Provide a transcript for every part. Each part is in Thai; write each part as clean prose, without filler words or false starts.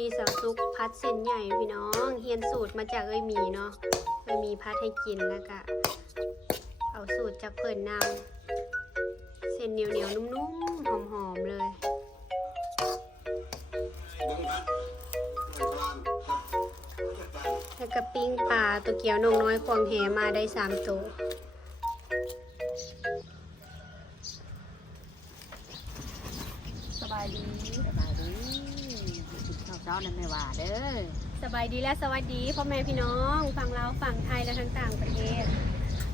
นี้สาวซุกพัดเส้นใหญ่พี่น้องเฮียนสูตรมาจากเอ้ยมีเนาะเอ้ยมีพัดให้กินแล้วก็เอาสูตรจากเพิ่นนำเส้นเหนียวเหนียวนุ่มๆหอมๆเลยแล้วก็ปิ้งปลาตัวเกียวนงน้อยควงแหมาได้3 ตัวสบายดีข้าวเช้านั่นไม่ว่าเด้อสบายดีและสวัสดีพ่อแม่พี่น้องฝั่งลาวฝั่งไทยและทั้งต่างประเทศ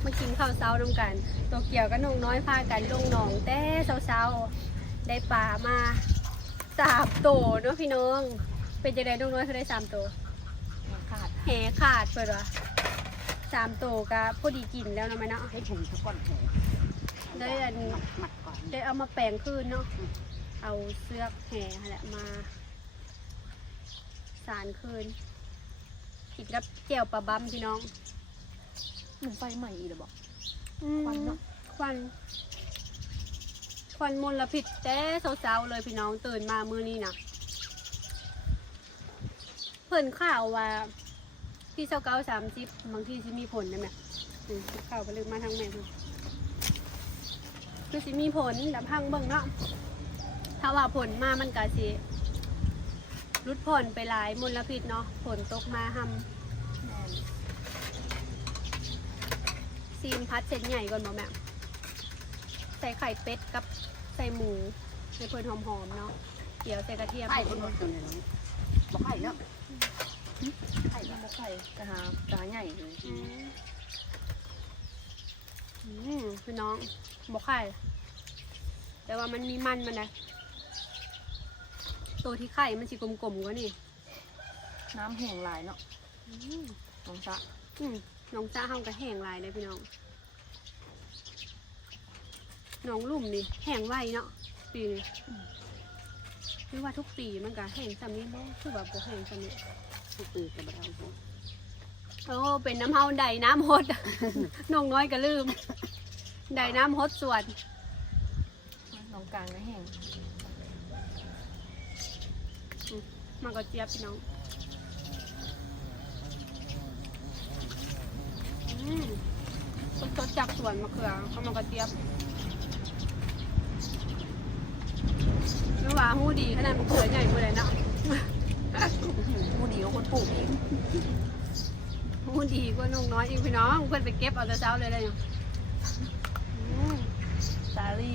มากินข้าวเช้าร่วมกันตัวเกี่ยวกับนงน้อยพากันลงหนองแต่เช้าๆได้ปลามา3 ตัวเนาะพี่น้องเป็นจังได๋นงน้อยเขาได้3 ตัวขาดแหขาดเปิดว่ะ3 ตัวก็พอดีกินแล้วนะแม่เนาะให้ถุงสักก้อนแหได้อันหมัดก่อนได้เอามาแปลงคืนเนาะเอาเสื้อแห่แหละมาสารคืนกินกับแจ่วปลาบั้มพี่น้องมันไฟใหม่อีกหรือบอกควันเนาะควันมลพิษแต่เช้าๆเลยพี่น้องตื่นมามื้อนี้นะเพิ่นข่าวว่าที่29-30บางทีสิมีผลได้ไหมข่าวไปเลยมาทางแม่คือสิมีผลดับพังเบิ่งเนาะถ้าว่าผลมามันก็สิลดผ่อนไปหลายมลพิษเนาะฝนตกมาทำซีมพัดเส้นใหญ่ก่อนบ่แม่ใส่ไข่เป็ดกับใส่หมูในเพิ่นหอมๆเนาะเดี๋ยวใส่กระเทียมไข่คนตัวนี้บอกไข่เนาะไข่บอกไข่กระหาใหญ่เลยพี่น้องบอกไข่แต่ว่ามันมีมันนะตัวที่ไข่มันสีกลมๆกว่านี่น้ำแห้งลายเนาะน้องจ๊ะน้องจ้าห้องก็แห้งลายเลยพี่น้องน้องลุ่มนี่แห้งไวเนาะปีนี้ไม่ว่าทุกปีมันก็แห้งซ้ำนี้บ่คือแบบบ่แห้งซ้ำนี้ทุกปีกับเราโอ้เป็นน้ำเฮาใดน้ำฮดน้องน้อยก็ลืมใดน้ำฮดส่วนน้องกลางก็แห้งมันก็เจี๊ยบพี่น้องสดจากสวนมะเขือเขามันก็เจี๊ยบไม่ว่าหูดีขนาดมะเขือใหญ่หมดเลยเนาะหูดีกว่าคนปลูกอีกหูดีกว่าน้องน้อยอีกพี่น้องเพื่อนไปเก็บเอาแต่เช้าเลยอยู่สาลี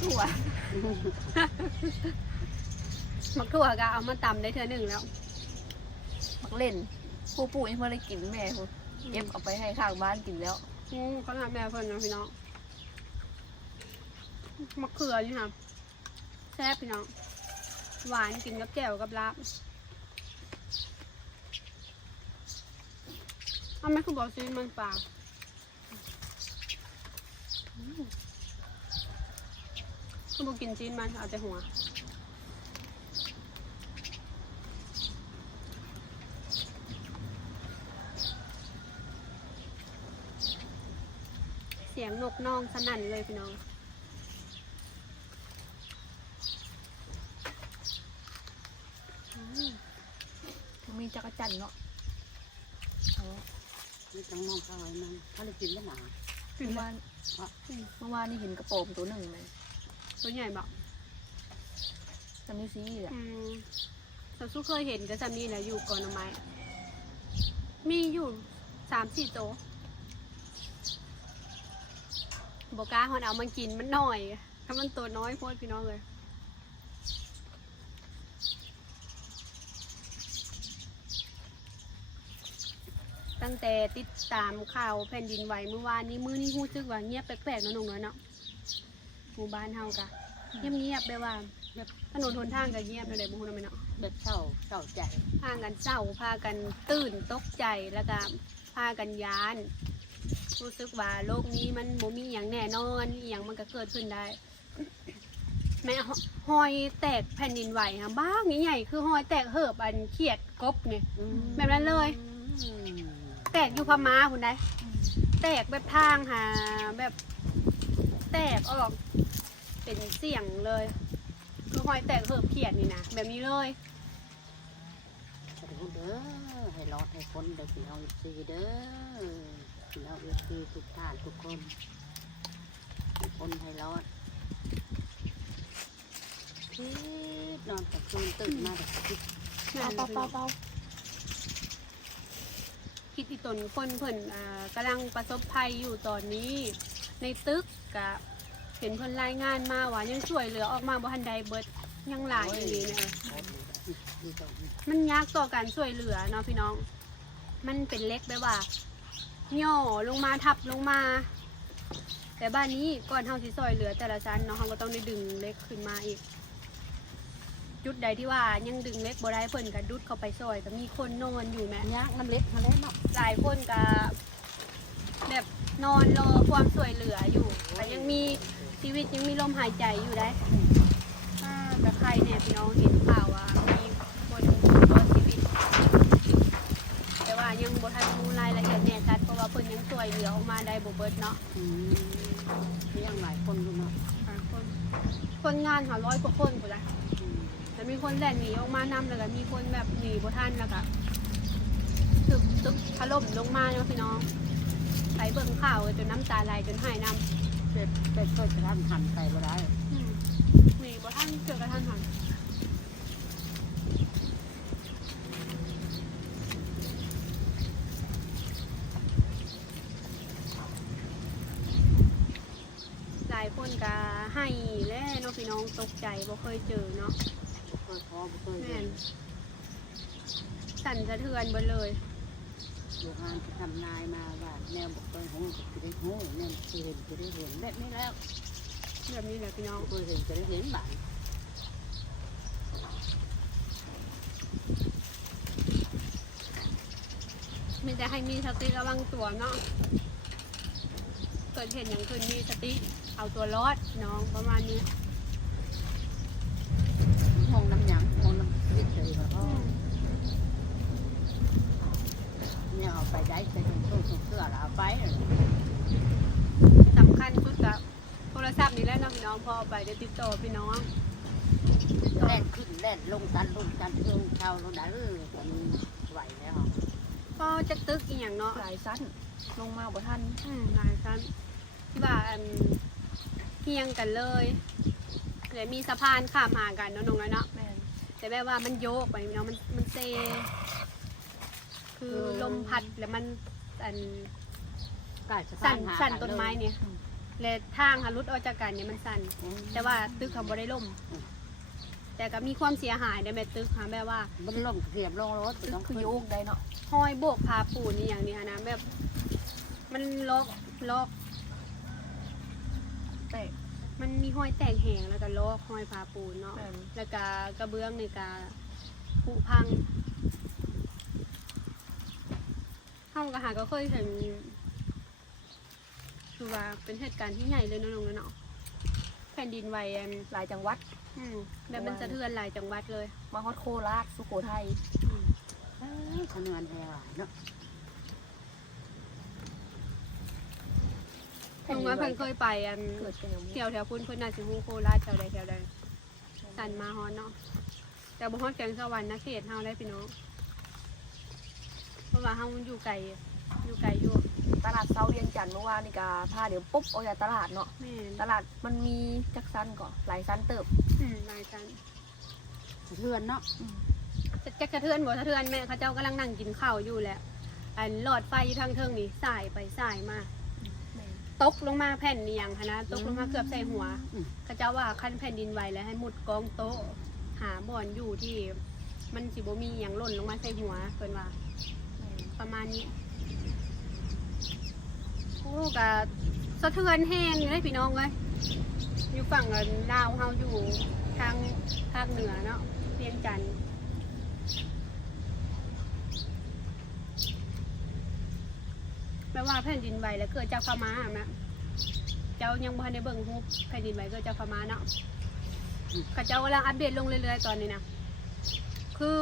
ถั่วมักถั่วก็เอามาตำได้เธอหนึ่งแล้วมักเล่นผู้ปลูกให้เพื่อนได้กินแม่คุณเก็บเอาไปให้ข้างบ้านกินแล้วเขาทำแม่เพื่อนนะพี่น้องมะเขือนี่ค่ะแซ่บพี่น้องหวานกินกับแจ่วกับลาบเอาไหมคุณบอกซื้อมันเปล่าคุณบอกกินชิ้นมันเอาแต่หัวเสียงนกน้องสนั่นเลยพี่น้องมีจักรจันเนาะนี่จังมองข้าวนั่นถ้าเรากินแล้วหนาเมื่อวานนี่เห็นกระโปรงตัวหนึ่งเลยตัวใหญ่บอกจำนี่ซีอ่ะเราสู้เคยเห็นก็จำนี่แหละอยู่ก่อนไม้มีอยู่3-4 ตัวบอกกาฮอนเอามันกินมันหน่อยถ้ามันตัวน้อยโพดพี่น้องเลยตั้งแต่ติดตามข่าวแผ่นดินไหวเมื่อวานนี้มื้อนี้รู้สึกว่าเงียบแปลกๆน้องน้อยเนาะหมู่บ้านเฮากะเงียบๆแบบว่าแบบถนนหนทางก็เงียบเลยบ่ฮู้นำเนาะแบบเศร้าใจพากันเศร้าพากันตื่นตกใจแล้วก็พากันย้านรู้สึกว่าโลกนี้มันบ่มีอย่างแน่นอนอีหยังมันก็เกิดขึ้นได้แม่หอยแตกแผ่นดินไหวค่ะบ้างใหญ่ๆคือหอยแตกเหิบอันเขียดกบเนี่ยแบบนั้นเลยแตกอยู่พม่าคุณได้แตกแบบทางหาแบบแตกออกเป็นเสียงเลยคือหอยแตกเหิบเขียดนี่นะแบบนี้เลย พุ่นเด้อให้รอดให้พ้นเด้อพี่น้องซีเด้อพี่น้องซีทุกท่านทุกคนให้พ้นให้รอดคิดนอนแต่คืนตื่นมาแต่คิด เบา คิดอีตนคนเพิ่นกำลังประสบภัยอยู่ตอนนี้ ในตึกกะเห็นเพิ่นรายงานมาว่ายังช่วยเหลือออกมาบ่ทันใดเบิดยังหลายอยู่นี่นะคะมันยากต่อการช่วยเหลือเนาะพี่น้องมันเป็นเล็กแบบว่าย่อลงมาทับลงมา แต่บ้านนี้ก่อนเฮาสิช่วยเหลือแต่ละชั้นเนาะเฮาก็ต้องได้ดึงเล็กขึ้นมาอีกจุดใดที่ว่ายังดึงเล็กบ่ได้เพิ่นก็ดุดเข้าไปซอยก็มีคนนอนอยู่แม่ ๆยากน้ำเล็กมาแล้วเนาะ หลายคนก็แบบนอนรอความช่วยเหลืออยู่แต่ยังมีชีวิตยังมีลมหายใจอยู่ได้แต่ใครเนี่ยพี่น้องเห็นข่าวว่ามีคนรอดชีวิตแต่ว่ายังบ่ทันรู้รายละเอียดแน่ชัดเพราะว่าเพิ่นยังช่วยเหลือออกมาได้บ่เบิดเนาะ มีอย่างหลายคนอยู่เนาะ คนงานหา100 กว่าคนพุ่นล่ะแต่มีคนแล่นหนีออกมานำแล้วก็มีคนแบบหนีบ่ทันแล้วก็ตึกถล่มลงมาเนาะพี่น้องไปเบิ่งข่าวจนน้ำตาไหลจนหายน้ำ เป็ดเกิดจะทำหันใส่บ่ได้ หนีบ่ทันเจอกระทันหันหลายคนก็ให้และเนาะพี่น้องตกใจบ่เคยเจอเนาะ บ่เคยพอบ่เคย แม่นสั่นสะเทือนเบิดเลย อยู่งานที่ทำนายมาว่าแนวบอกเคยหูจะได้หูแนวเคยเห็นจะได้เห็นแบบนี้แล้ว แบบนี้แหละพี่น้อง เคยเห็นจะได้เห็นบ้าง มีแต่ให้มีสติระวังตัวเนาะเกิดเหตุอย่างคืนมีสติเอาตัวรอดพี่น้องประมาณนี้ มองน้ำหยังมองน้ำวิทย์เลยว่าอ๋อเนี่ยเอาไปได้ใส่ถุงตู้ถุงเสื้อแล้วเอาไป สำคัญสุดกับโทรศัพท์นี่แหละเนาะพี่น้องพอเอาไปได้ติดต่อพี่น้องติดต่อ แล่นขึ้นแล่นลงตันลงตันลงเท้าลงดันตอนนี้ไหวแล้ว ก็จะตึกอีกอย่างเนาะ หลายชั้นลงมาบ่ทัน หลายชั้นที่ว่าเคียงกันเลยเลยมีสะพานข้ามหากันเนาะน้องน้อยเนาะ แม่น แต่แบบว่ามันโยกไปพี่น้องมันเซคือลมพัดแล้วมันอัน ใกล้สะพา สั่น หา สั่น กั ต้น เลย ไม้เนี่ยและทางหารุดออกจากกันเนี่ยมันสั่นแต่ว่าตึกเขาบ่ได้ล่มแต่ก็มีความเสียหายในแม่ตึกค่ะแบบว่า มันลงเสียบลงรถ ตึก ต้อง คือ ขึ้น โยกได้เนาะ ห้อยโบกพาปูนนี่อย่างนี้นะแบบมันล็อก แต่ มันมีห้อยแตกแหงแล้วก็ล็อกห้อยพาปูนเนาะ แม่น แล้วก็กระเบื้องในกาผุพังห้องกระหาก็เคยเห็นคือว่าเป็นเหตุการณ์ที่ใหญ่เลยเนาะน้องๆเนาะแผ่นดินไหวอัน หลายจังหวัด แบบมันสะเทือนหลายจังหวัดเลย มาฮอดโคราชสุโขทัย ขนวนแพรเนาะ ลุงว่าเพิ่นเคยไปอัน เกิดเป็นอย่างนี้ เที่ยวแถวพุ่นเพิ่นน่าสิฮู้โคราชแถวใดสันมาฮอนเนาะแต่บ่ฮอดแกงสวรรค์นะเขตเฮาได้พี่น้องเพราะว่าเฮาอยู่ไกลอยู่ ตลาดเซาเวียงจันทน์เมื่อวานนี่ก็พาเดี๋ยวปุ๊บออกจากตลาดเนาะ แม่น ตลาดมันมีจักซันก่อนหลายซันเติบ หลายชั้น สะเทือนเนาะ จะกระเทือนบ่สะเทือนแม่เขาเจ้ากำลังนั่งกินข้าวอยู่แหละอันหลอดไฟอยู่ทางเทิงนี่สายไปสายมา แม่น ตกลงมาแผ่นนี่ยังคะนะตกลงมาเกือบใส่หัวเขาเจ้าว่าคันแผ่นดินไหวแล้วให้มุดกองโต๊ะหาบ่อนอยู่ที่มันสิบ่มีหยังหล่นลงมาใส่หัวเพิ่นว่า แม่น ประมาณนี้โอ้กะสะเทือนแห้งเลยพี่น้องเลยอยู่ฝั่งลาวเฮาอยู่ทางภาคเหนือเนาะเวียงจันทน์แปลว่าแผ่นดินไหวแล้วเกิดจากพม่าแม่เจ้ายังบ่ทันได้เบิ่งรูปแผ่นดินไหวเกิดจากพม่าเนาะเขาเจ้ากำลังอัปเดตลงเรื่อยๆตอนนี้นะคือ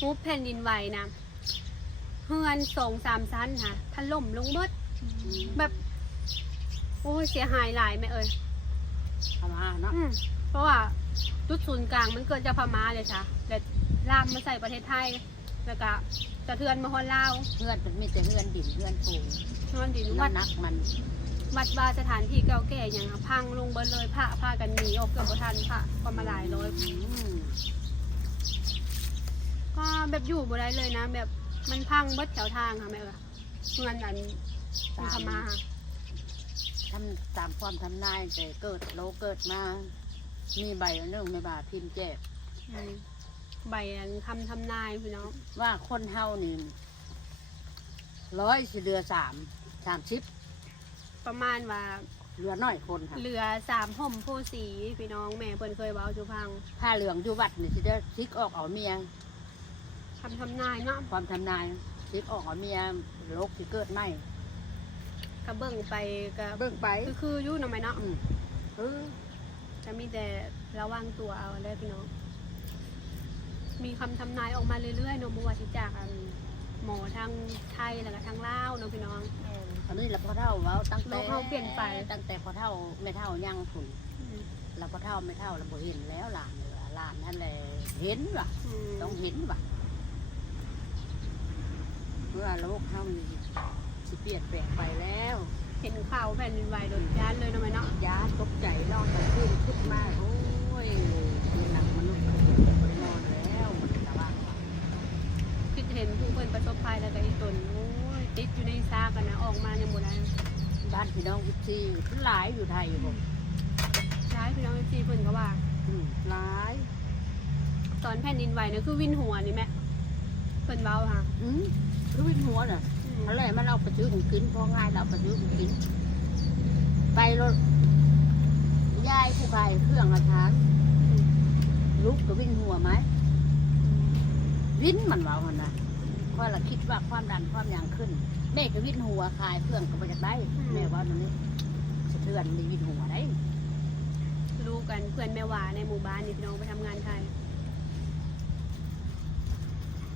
รูปแผ่นดินไหวนะเฮือน2-3 ชั้นค่ะถล่มลงเบิดแบบโอ้ยเสียหายหลายแม่เอ้ย พม่าเนาะ เพราะว่าจุดศูนย์กลางมันเกิดจากพม่าเลยค่ะแต่ลามมาใส่ประเทศไทย แล้วก็สะเทือนมาฮอดลาว เพื่อนมันมีแต่เพื่อนดินเพื่อนปูน นอนดินวัด น้ำหนักมัน วัดว่าสถานที่เก่าแก่อย่างค่ะพังลงเบิดเลยพระพากันหนีออกเกือบบ่ทันพระประมาณหลายร้อย ก็แบบอยู่บ่ได้เลยนะ แบบมันพังเบิดแถวทางค่ะแม่เงินอันมีธรรมาค่ะ ทำตามความทำนายแต่เกิดโลเกิดมา มีใบอันนึงในบาพิมพ์แจก อืมใบอันคำทำนายพี่น้อง ว่าคนเฮานี่100สิเหลือ30 ประมาณว่า เหลือน้อยคนค่ะ เหลือ3ห่มผู้สีพี่น้องแม่เพิ่นเคยเว้าสู่พัง ผ้าเหลืองอยู่วัดนี่สิได้ซิกออกเอาเมีย คำทำนายเนาะ ความทำนายซิกออกเอาเมียโรคที่เกิดไม่ ก็เบิ่งไปก็ เบิ่งไป คืออยู่เนาะแม่เนาะ เออ จะมีแต่ระวังตัวเอาเด้อพี่น้อง มีคำทำนายออกมาเรื่อยๆเนาะบ่ว่าสิจากอันหมอทางไทยแล้วก็ทางลาวเนาะพี่น้อง อันนี้เราพอเท่าเว้าตั้งแต่ โลกเฮาเปลี่ยนไป ตั้งแต่พอเท่าไม่เท่ายังผุน อืม เราพอเท่าไม่เท่าเราบ่เห็นแล้วหลานเลยหลานนั่นแหละเห็นว่ะ ม ต้องเห็นว่ะเมื่อโลกเฮานี่สิเปลี่ยนแปลงไปแล้ว เห็นข่าวแผ่นดินไหวโดนย้านเลยเนาะแม่เนาะ ยาตกใจนอนไปขึ้นมากโอ้ยคือหนักมนุษย์มันจะไปนอนแล้วมันจะว่างว่ะ คิดเห็นผู้เพิ่นประสบภัยแล้วก็อีตนโอ้ยติดอยู่ในซากกันนะออกมาในหมู่นั้น บ้านพี่น้องวิซีหลายอยู่ไทยอยู่บ่ ใช่พี่น้องที่เพิ่นก็ว่า หลาย ตอนแผ่นดินไหวเนี่ยคือวินหัวนี่แม่เพิ่นเว้าค่ะ คือเป็นหัวน่ะ อืม อะไรมันเอาไปซื้อของกินพอง่ายเราไปซื้อของกินไปรถยายผู้ขายเครื่องอาหารลุกก็วิ่งหัวไหมวิ่นมันเบาหันนะเพราะเราคิดว่าความดันความอย่างขึ้นแม่ก็วิ่งหัวขายเครื่องก็ไปจากได้แม่ว่าตรงนี้สะเทือนมีวิ่งหัวได้ รู้กันเพื่อนแม่หวาในหมู่บ้านนี่พี่น้องไปทำงานไทย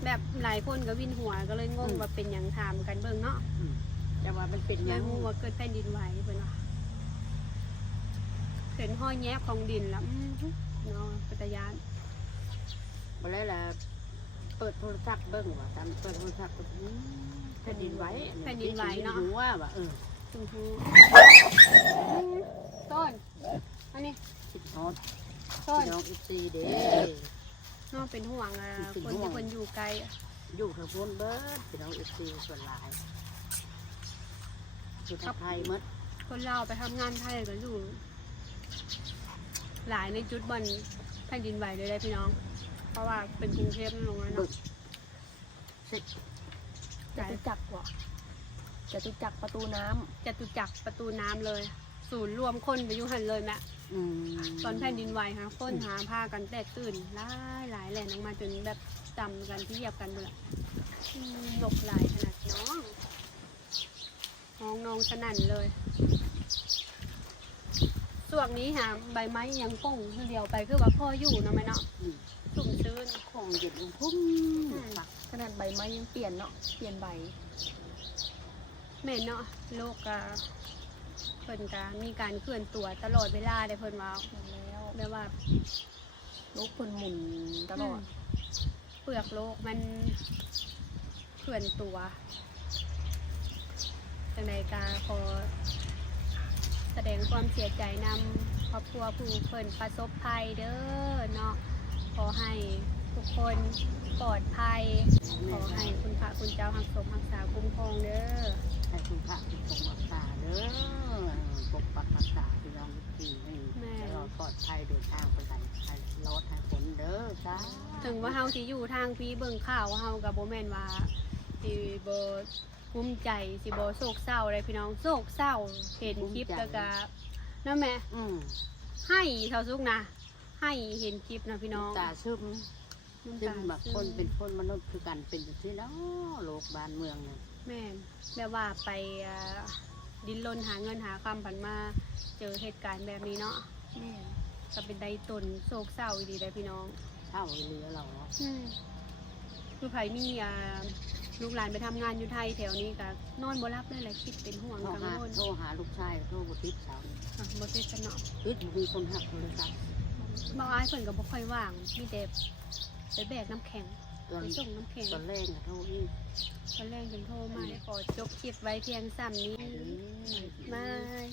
แบบหลายคนก็วินหัวก็เลยงงว่าเป็นหยังถามกันเบิ่งเนาะ แต่ว่ามันเป็น เล ยั ย ง ฮู้ว่าเกิดแผ่นดินไหวเพิ่นว่าเห็นห้อยแยบของดินแล้วเนาะปัตยาน มาแล้วล่ะเปิดโทรศัพท์เบิ้งว่าตามเปิดโทรศัพท์ก็แผ่นดินไหวหัวว่าคุณครูต้นอันนี้ คิดฮอด ต้น น้องอีซีเด้ เนาะเป็นห่วงอ่ะ เป็น คน ห่วง ที่คนอยู่ไกลอะ อยู่ทางพ้นเบิร์ดพี่น้องอีซีส่วนหลายอยู่ทางไทยหมด คนเราวไปทำงานไทยกันอยู่หลายในจุดบอลแผ่นดินไหวเลยได้พี่น้อง เพราะว่าเป็นกรุงเทพนั่นลงแล้ว บึ เนาะ กเสร็จ จตุจักรว่ะจตุจักรประตูน้ำ จตุจักรประตูน้ำเลย ศูนย์รวมคนไปอยู่หันเลยแม่ตอนแผ่นดินไหวค่ะคนหาผ้ากันแตกตื่นหลายแหล่นออกมาจนแบบจำกันที่เหยียบกันหมดละหลบหลายขนาดน้องสนั่นเลยส่วงนี้ค่ะใบไม้ยังป่งเดียวไปคือว่าพ่ออยู่เนาะแม่เนาะสุ่มชื้น คงเย็นพุ่ม ขนาดใบไม้ยังเปลี่ยนเนาะเปลี่ยนใบ แม่เนาะโลกกะเพิ่นกะมีการเคลื่อนตัวตลอดเวลาได้เพิ่นว่า แล้ว แบบว่า โลกคนหมุนตลอด เปลือกโลกมันเคลื่อนตัวจังใดกาขอแสดงความเสียใจนำครอบครัวผู้เพิ่นประสบภัยเด้อเนาะขอให้ทุกคนปลอดภัยขอให้คุณพระคุณเจ้ารักสมรักษาคุ้มครองเด้อ ให้คุณพระคุณสงฆ์รักษาเด้อปกปักรักษาพี่น้องที่นี่เราปลอดภัยเดินทางไปไหนให้รถให้ฝนเด้อจ้า ถึงว่าเฮาสิอยู่ทางพี่เบิ่งข่าวเฮากับโบแมนว่าสิบ่ภูมิใจสิบ่โศกเศร้าเลยพี่น้องโศกเศร้าเห็นคลิปแล้วก็นั่นแหละให้เท่าสุกนะให้เห็นคลิปนะพี่น้อง ตาซึม น้ำ ซึ่ ตาง แบบคนเป็นคนมนุษย์คือกันเป็นอยู่ที่เนาะโลกบ้านเมืองเนี่ย แม่นแบบว่าไปดิ้นรนหาเงินหาคำผันมาเจอเหตุการณ์แบบนี้เนาะ แม่ ก็เป็นได้ตนโศกเศร้าอีดีได้พี่น้อง เท่าเรือเราเนาะ คือไผมีลูกหลานไปทำงานอยู่ไทยแถวนี้ก็นอนบ่รับเลยแหละคิดเป็นห่วงกังวล โทรหาลูกชายโทรบุตรสาว บ่ติดกันเนาะ มีคนหักโทรศัพท์ บางอ้ายเพิ่นก็บ่ค่อยว่างมีแต่ไปแบกน้ำแข็ง ตอน ไปส่งน้ำแข็ง ตอนแรกอะโทรอีก ตอนแรกฉันโทรมาขอจบคลิปไว้เพียงซ้ำนี้ เออ บาย